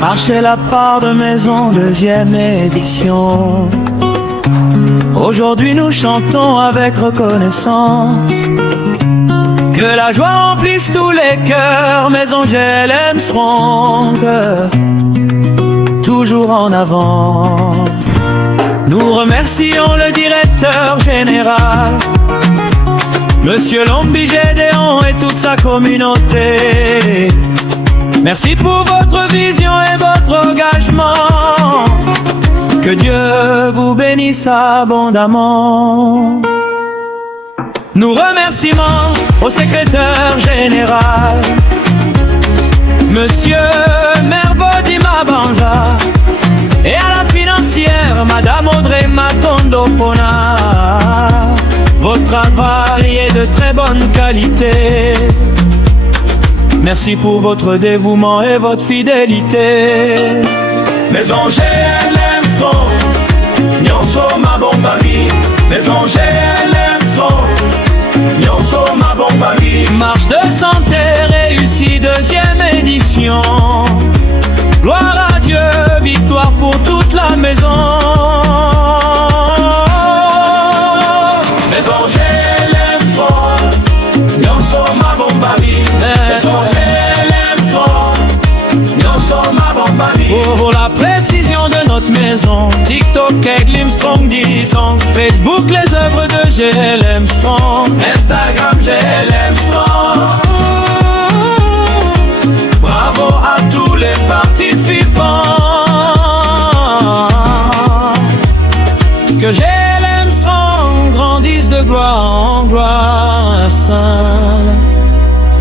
Marcher la part de maison, deuxième édition. Aujourd'hui nous chantons avec reconnaissance. Que la joie remplisse tous les cœurs, Maison GLM Strong, toujours en avant. Nous remercions le directeur général, Monsieur Lombi Gédéon et toute sa communauté. Merci pour votre vision et votre engagement. Que Dieu vous bénisse abondamment. Nous remercions au secrétaire général, Monsieur Mervodima Banza, et à la financière, Madame Audrey Matondo Pona. Votre travail est de très bonne qualité. Merci pour votre dévouement et votre fidélité. Maison GLM Strong, nyonso mabombami. Maison GLM Strong, nyonso mabombami. Marche de santé réussie, deuxième édition. Gloire à Dieu, victoire pour toute la maison. Maison GLM Strong, nyonso mabombami. Maison GLM Strong, nyonso mabombami. Pour la précision de notre maison, TikTok, GLM Strong 10 ans, Facebook, les œuvres de GLM Strong, Instagram GLM Strong. Bravo à tous les participants. Que GLM Strong grandisse de gloire en gloire,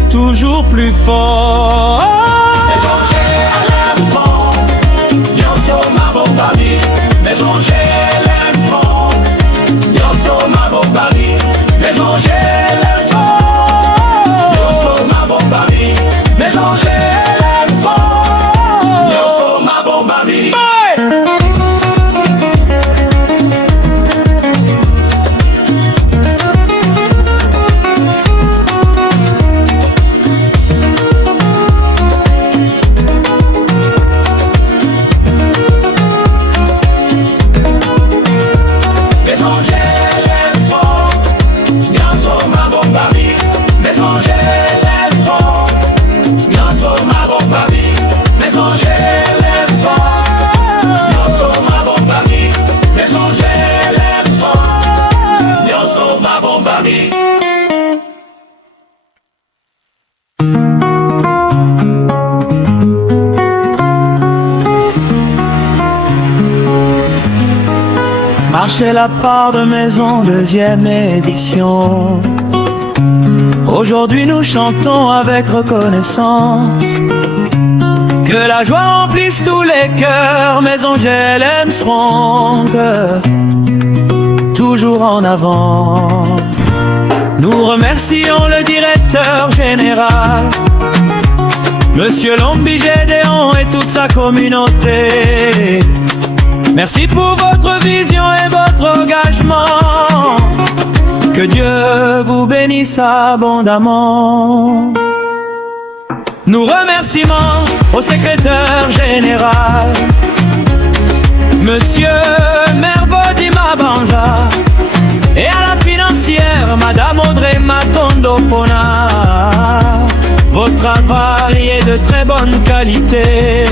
toujours plus fort. Maison GLM Strong, nyonso mabombami. Maison GLM Strong, nyonso mabombami. Maison GLM Strong, nyonso mabombami. Maison GLM Strong, nyonso mabombami. Maison GLM Strong, nyonso mabombami. Maison GLM Strong, nyonso mabombami. Maison GLM Strong, nyonso mabombami. Maison GLM Strong, nyonso mabombami. Marcher la part de maison, deuxième édition. Aujourd'hui nous chantons avec reconnaissance. Que la joie remplisse tous les cœurs, Maison GLM Strong, toujours en avant. Nous remercions le directeur général, Monsieur Lombi Gédéon et toute sa communauté. Merci pour votre vision et votre engagement. Que Dieu vous bénisse abondamment. Nous remercions au secrétaire général, Monsieur Mervodima Banza, et à la financière, Madame Audrey Matondo Pona. Votre travail est de très bonne qualité.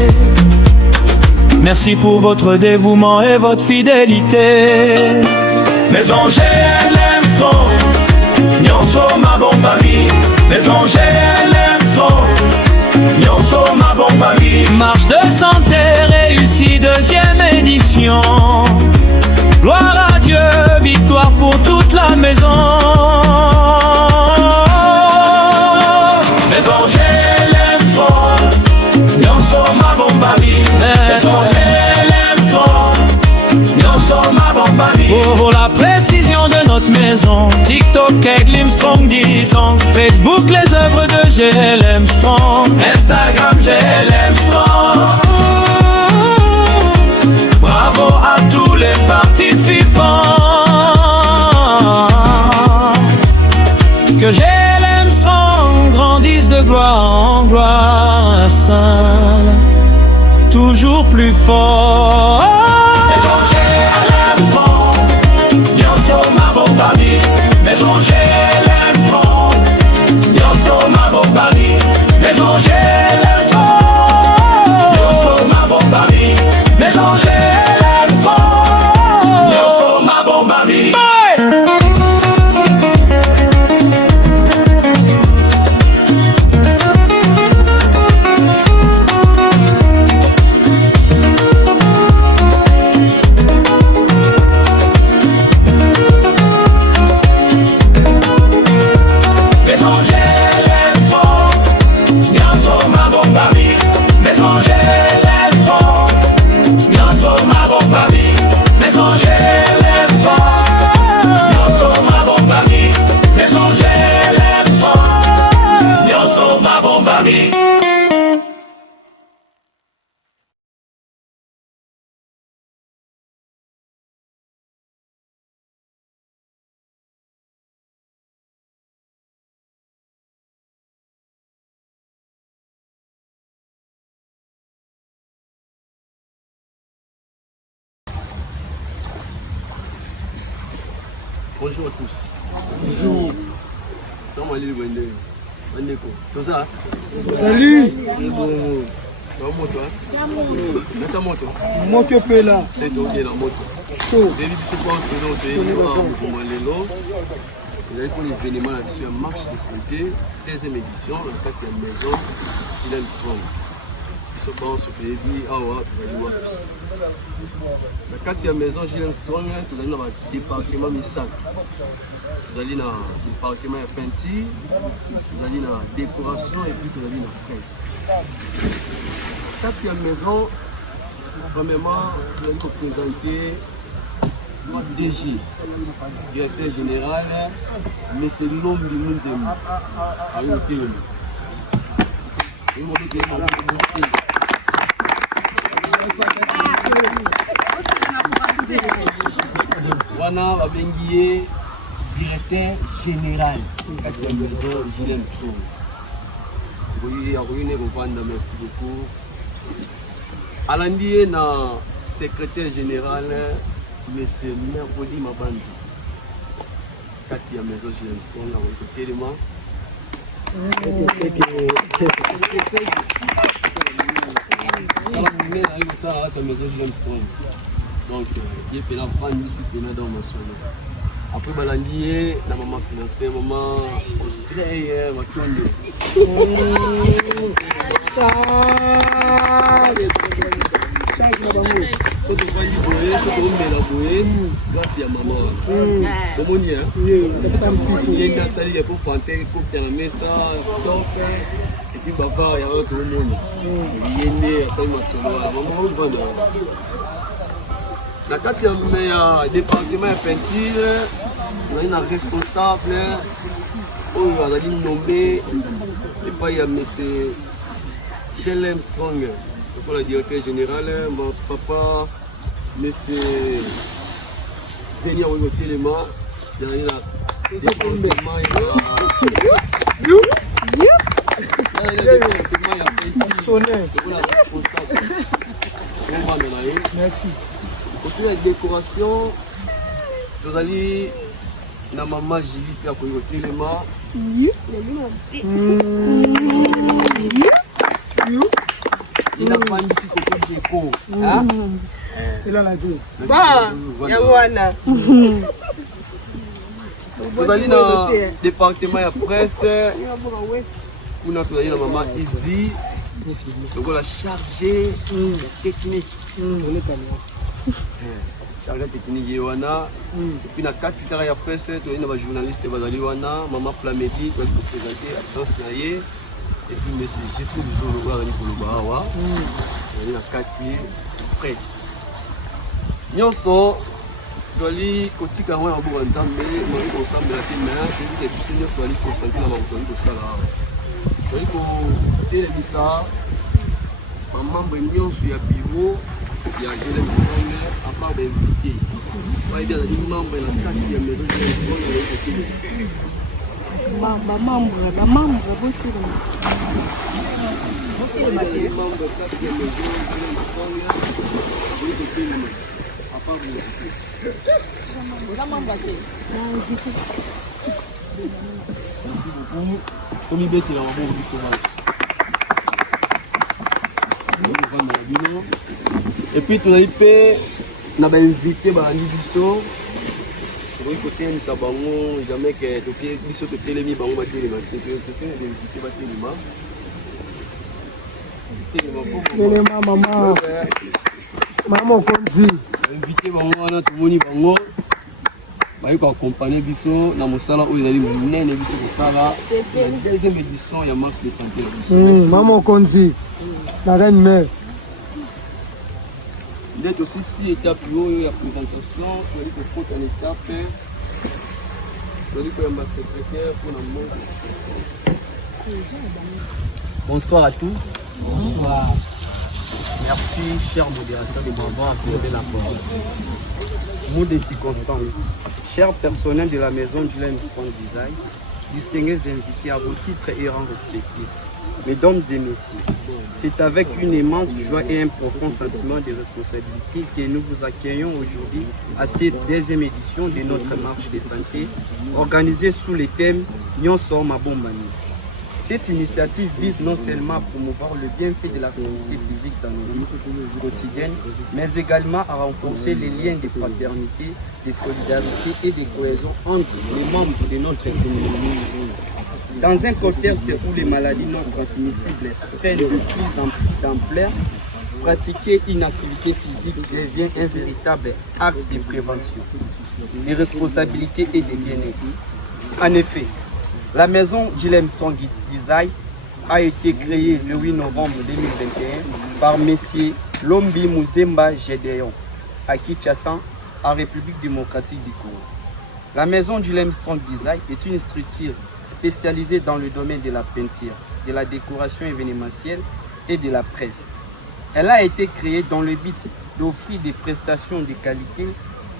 Merci pour votre dévouement et votre fidélité. Maison GLM Strong, nyonso mabombami. Maison GLM Strong, nyonso mabombami. Marche de santé réussie, deuxième édition. Gloire à Dieu, victoire pour toute la maison. Maison GLM Strong, nyonso mabombami. Maison GLM Strong, nyonso mabombami. Pour la précision de notre maison, TikTok, GLM Strong 10 ans, Facebook, les œuvres de GLM Strong, Instagram GLM Strong. Bravo à tous les participants. fort. Maison GLM Strong, nyonso mabombami. Maison GLM Strong, nyonso mabombami. Maison GLM Strong, nyonso mabombami. Maison GLM Strong, nyonso mabombami. Bonjour à tous. Bonjour. Comment allez-vous, Bandeko? Tout ça? Salut. Moto, hein? Nata moto. Moto pe là. C'est toi qui est la moto. Chaud. David, c'est quoi ce nom? C'est Malelo. Vous allez pour l'événement là-dessus, une marche de santé, deuxième édition, la 4e maison, Gilles Strong. Ce banc se fait dire, ah ouais, tu vas dire wapi. La 4e maison, Gilles Strong, tu vas aller dans le département Missak. Tu vas aller dans le département de peinture, tu vas aller dans la décoration et puis tu vas aller dans la presse. La 4e maison, premièrement, tu vas aller te présenter le DG, directeur général, mais c'est l'homme du monde. Wana Babenguié, directeur général de la maison Gilles Strong. Merci beaucoup. Alandi na secrétaire général, monsieur Mervodi Mabandi. Kati ya maison Gilles Strong na côté de moi. Donc, il y a plein de fans ici, plein de mentions. Après, Balandier, la maman financière, maman Audrey, Makonde. C'est tout le grâce à maman. Comment il y a? Il y a une salle pour fanter, pour faire la messe, et puis bavard, il y a un tout le monde. Il y a une salle nationale. Maman, on va dans la 4e département de peinture, on a un responsable, on a nommé, et pas il y a M. Gilles Strong, le directeur général, mon papa, M. Venir au téléma, il y a un département, il y a responsable. Merci. Côté la décoration, vous allez na maman Julie qui a connu au téléma. Il n'a pas ici côté déco. Il a la gueule. Vous allez dans le département de presse. Vous avez la maman Isdi. Donc on a chargé technique. Chargé technique Yewana. Et puis na 4 heures ya presse, tu as une journaliste Bazali Wana, maman Plamedi qui va te présenter absence naie. Et puis monsieur Jeko Bizolo qui va venir pour le Bahawa. On est na 4 presse. Nyonso Doli kotika mwa mbo nzambe mwa ko sambela te mais que vous êtes seigneur Doli ko sambela mwa ko ndo sala. Doli ko telebisa mambo nyonso ya bureau ya Gilles Strong à part d'inviter. Pas bien les membres de la 4e maison de Gilles Strong. Merci beaucoup. Comme il est là, on va vous sauvage. Et puis tu as été invité par l'invitation. Oui, côté de Sabango, jamais que tu biso te télémi bango ba téléma. Tu sais invité ba téléma. Téléma maman. Maman Konzi. Invité bango wana to moni bango. Ba ko accompagner biso na mosala oyo ezali munene biso ko sala. Deuxième édition ya marque de santé. Maman Konzi. La reine mère. Il est aussi 6 étapes de la présentation, il y a des fautes en étape, il y a des secrétaire pour le monde. Bonsoir à tous. Bonsoir. Merci, cher modérateur, de m'avoir accordé la parole. Mot de circonstance. Chers personnels de la maison du Limestone Design, distingués invités à vos titres et rangs respectifs, mesdames et messieurs, c'est avec une immense joie et un profond sentiment de responsabilité que nous vous accueillons aujourd'hui à cette deuxième édition de notre marche de santé organisée sous le thème Nyonso Mabombani. Cette initiative vise non seulement à promouvoir le bienfait de l'activité physique dans nos vies quotidiennes, mais également à renforcer les liens de fraternité, de solidarité et de cohésion entre les membres de notre communauté. Dans un contexte où les maladies non transmissibles prennent de plus en plus d'ampleur, pratiquer une activité physique devient un véritable acte de prévention, de responsabilité et de bien-être. En effet, la maison Limestone Design a été créée le 8 novembre 2021 par M. Lombi Muzemba Gédéon à Kinshasa, en République démocratique du Congo. La maison Limestone Design est une structure spécialisée dans le domaine de la peinture, de la décoration événementielle et de la presse. Elle a été créée dans le but d'offrir des prestations de qualité,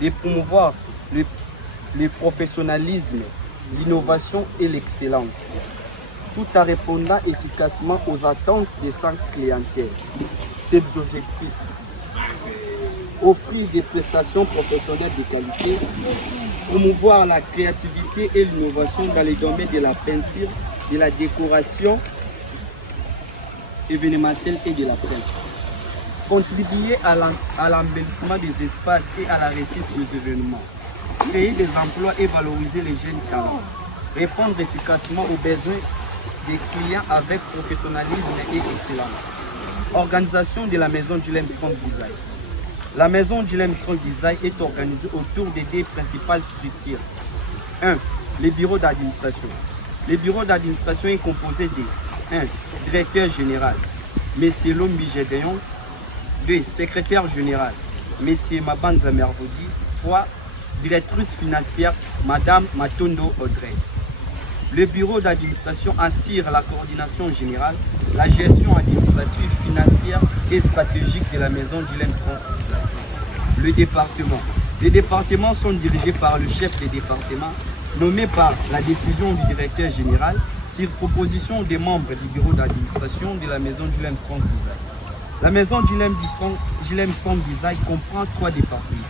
de promouvoir le professionnalisme, l'innovation et l'excellence, tout en répondant efficacement aux attentes de sa clientèle. Cet objectif, offrir des prestations professionnelles de qualité, promouvoir la créativité et l'innovation dans les domaines de la peinture, de la décoration événementielle et de la presse. Contribuer à l'embellissement des espaces et à la réussite des événements. Créer des emplois et valoriser les jeunes talents. Répondre efficacement aux besoins des clients avec professionnalisme et excellence. Organisation de la maison Limestone Design. La maison Limestone Design est organisée autour des deux principales structures. 1. Les bureaux d'administration. Le bureau d'administration est composé de 1. Directeur général, M. Lombi Gédéon. 2. Secrétaire général, M. Mabanza Mervodi. 3. Directrice financière, Madame Matondo Audrey. Le bureau d'administration assure la coordination générale, la gestion administrative, financière et stratégique de la maison Limestone Design. Le département. Les départements sont dirigés par le chef de département, nommé par la décision du directeur général, sur proposition des membres du bureau d'administration de la maison Limestone Design. La maison Limestone Design comprend 3 départements.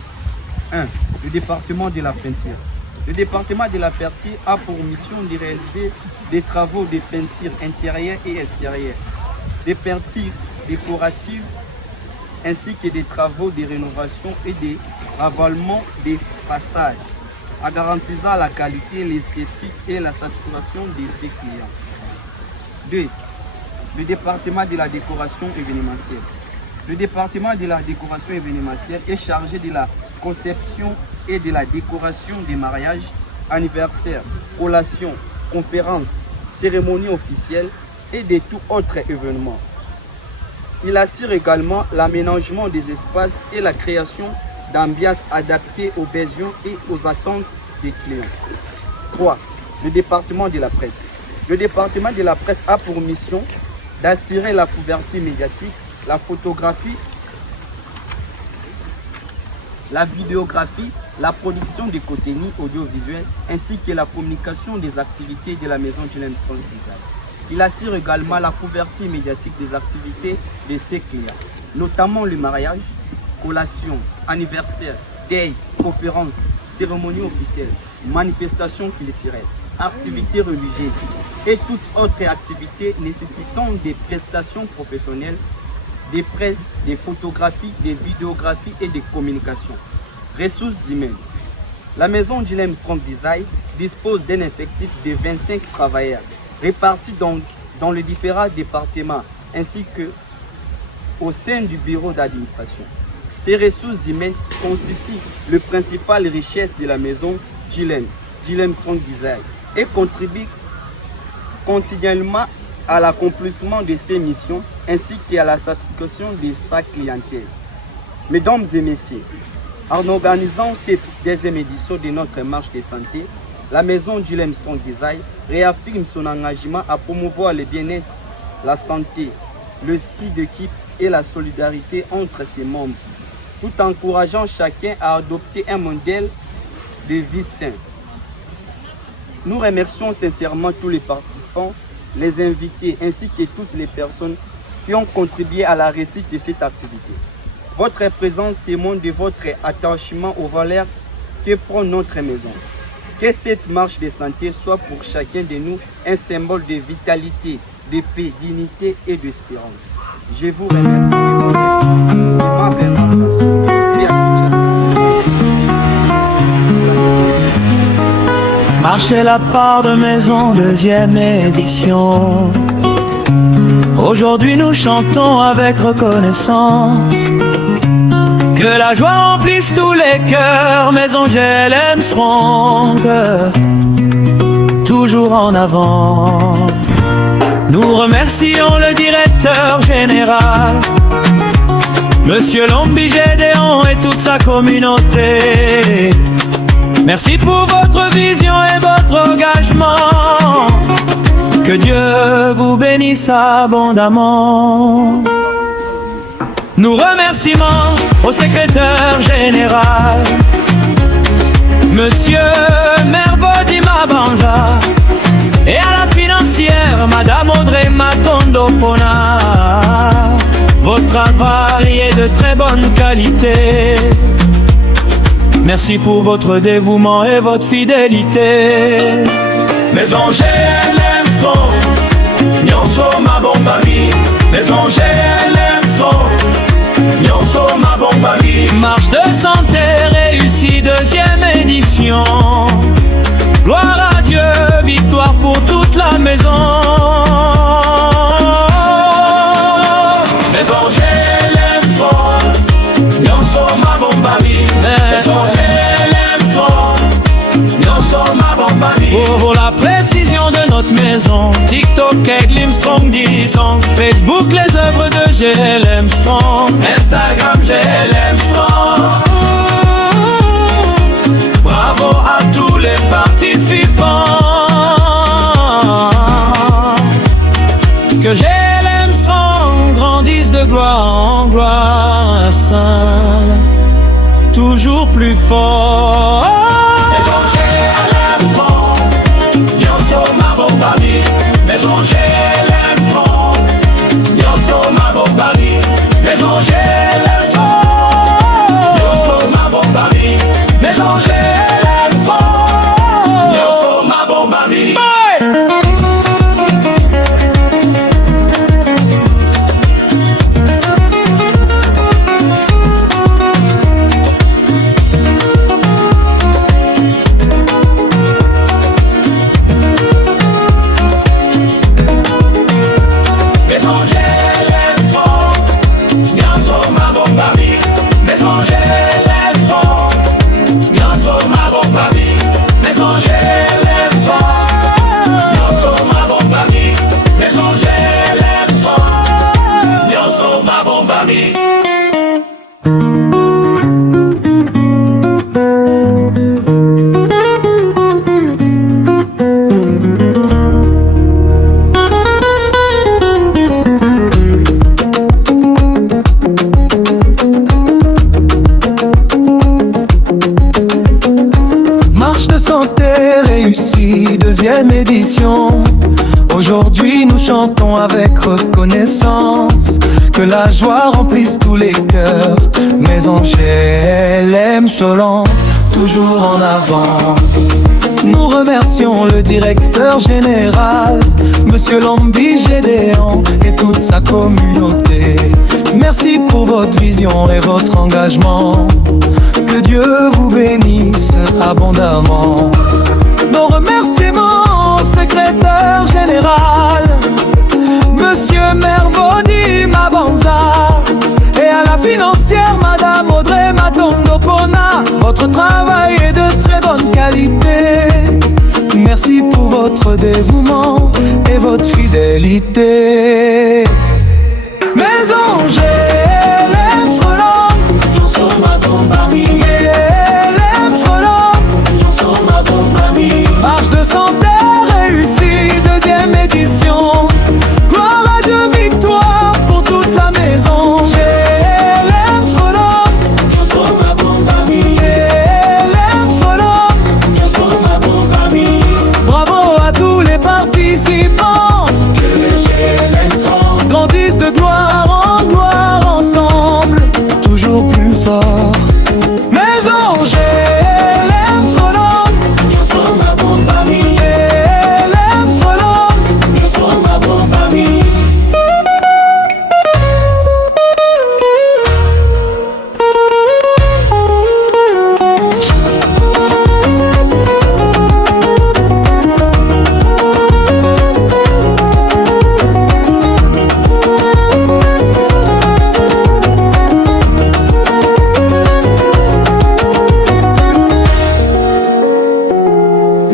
1. Le département de la peinture. Le département de la peinture a pour mission de réaliser des travaux de peinture intérieure et extérieure, des peintures décoratives ainsi que des travaux de rénovation et de ravalement des façades, en garantissant la qualité, l'esthétique et la satisfaction de ses clients. 2. Le département de la décoration événementielle. Le département de la décoration événementielle est chargé de la conception et de la décoration des mariages, anniversaires, collations, conférences, cérémonies officielles et de tout autre événement. Il assure également l'aménagement des espaces et la création d'ambiances adaptées aux besoins et aux attentes des clients. 3. Le département de la presse. Le département de la presse a pour mission d'assurer la couverture médiatique, la photographie, la vidéographie la production des contenus audiovisuels ainsi que la communication des activités de la maison Gilles Strong Design. Il assure également la couverture médiatique des activités de ses clients, notamment le mariage, collation, anniversaire, deuil, conférences, cérémonies officielles, manifestations culturelles, activités religieuses et toutes autres activités nécessitant des prestations professionnelles, des presses, des photographies, des vidéographies et des communications. Ressources humaines. La maison Gilles Strong Design dispose d'un effectif de 25 travailleurs répartis dans les différents départements ainsi que au sein du bureau d'administration. Ces ressources humaines constituent le principal richesse de la maison Gilles Strong Design et contribuent continuellement à l'accomplissement de ses missions ainsi qu'à la satisfaction de sa clientèle. Mesdames et messieurs, en organisant cette deuxième édition de notre marche de santé, la maison Gilles Strong Design réaffirme son engagement à promouvoir le bien-être, la santé, l'esprit d'équipe et la solidarité entre ses membres, tout en encourageant chacun à adopter un modèle de vie sain. Nous remercions sincèrement tous les participants, les invités ainsi que toutes les personnes qui ont contribué à la réussite de cette activité. Votre présence témoigne de votre attachement aux valeurs que prend notre maison. Que cette marche de santé soit pour chacun de nous un symbole de vitalité, de paix, d'unité et d'espérance. Je vous remercie de votre aimable invitation. Marcher la part de maison, deuxième édition. Aujourd'hui nous chantons avec reconnaissance. Que la joie remplisse tous les cœurs, maison Gilles Strong, toujours en avant. Nous remercions le directeur général, Monsieur Lombi Gédéon et toute sa communauté. Merci pour votre vision et votre engagement. Que Dieu vous bénisse abondamment. Nous remerciements au secrétaire général, Monsieur Mervodi Mabanza, et à la financière, Madame Audrey Matondo Pona. Votre travail est de très bonne qualité. Merci pour votre dévouement et votre fidélité. Maison Gilles Strong, nyonso mabombami. Maison Gilles Strong, nyonso mabombami. Marche de santé réussie, deuxième édition. Gloire à Dieu, victoire pour toute la maison. Maison Gilles Strong, nyonso mabombami. Maison Gilles Strong, nyonso mabombami. Pour la précision de notre maison, TikTok, Gilles Strong disons, Facebook, les œuvres de Gilles Strong, Instagram Gilles Strong. Bravo à tous les participants. Que Gilles Strong grandisse de gloire en gloire, Saint, toujours plus fort. Maison Gilles Strong, nyonso mabombami. Maison Gilles Strong, nyonso mabombami. Maison Gilles Strong, nyonso réussi, deuxième édition. Aujourd'hui nous chantons avec reconnaissance, que la joie remplisse tous les cœurs. Mais Angèle M. Solan, toujours en avant. Nous remercions le directeur général, Monsieur Lambi Gédéon et toute sa communauté. Merci pour votre vision et votre engagement. Que Dieu vous bénisse abondamment. Nos remerciements au secrétaire général, Monsieur Mervodi Mabanza, et à la financière Madame Audrey Matondo Pona. Votre travail est de très bonne qualité. Merci pour votre dévouement et votre fidélité. Mais Angèle M. Solan, nous sommes à Bombami. Elle M. Solan, nous sommes à Bombami. Marche de santé réussie, deuxième édition. Gloire à Dieu, victoire pour toute la maison. Elle M. Solan, nous sommes à Bombami. Elle M. Solan, nous sommes à Bombami. Bravo à tous les participants, que les GLM grandissent de gloire en gloire ensemble, toujours plus fort. Mais Angèle M. Solan, nous sommes à Bombami. Elle M. Solan, nous sommes à Bombami.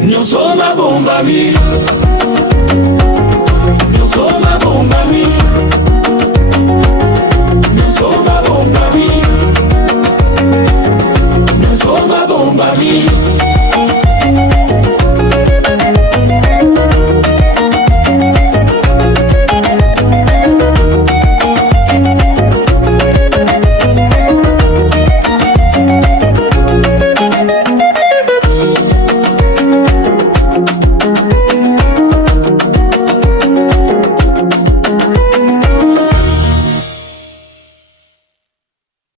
Nous sommes à Bombami. Nous sommes à Bombami.